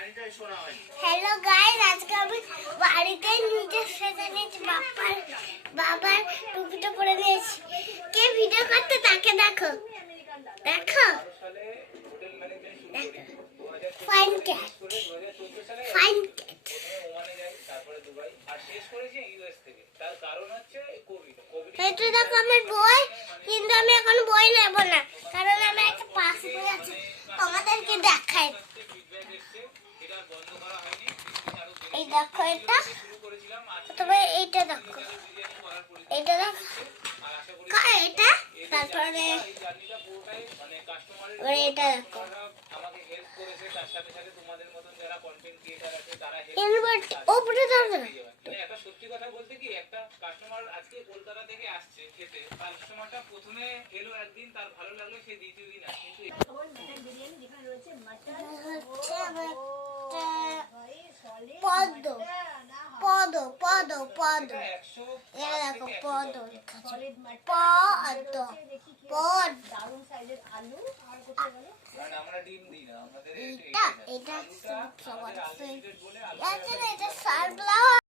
Hello guys, আজকে আমি বাড়িতে নিজে সেজে নিয়েছি, বাবার টুপিটা পরে নিয়েছি। কে ভিডিও করতে তাকে দেখো দেখো ফাইন ক্যাট, ফাইন ক্যাট। এটা দেখো আমার বই, কিন্তু আমি এখন বই নেব না, কারণ আমি একটা পাসবই আছে তোমাদেরকে দেখাই। এই দেখো, এটা তবে এইটা দেখো, এটা দেখো এটা, তারপরে এটা দেখো ওপরে ধরবে না। একটা সত্যি কথা বলতে কি, একটা কাস্টমার আজকে কলকাতা থেকে আসছে খেতে, কাস্টমারটা প্রথমে এলো একদিন, তার ভালো লাগলো, সে দ্বিতীয় দিন আসে। কিন্তু পদ্ম পদ পদ পদ, এটা দেখো পদ, পদ পদ। আমরা ডিম দিই না, আমাদের এটা এটা সবার এটা সানফ্লাওয়ার।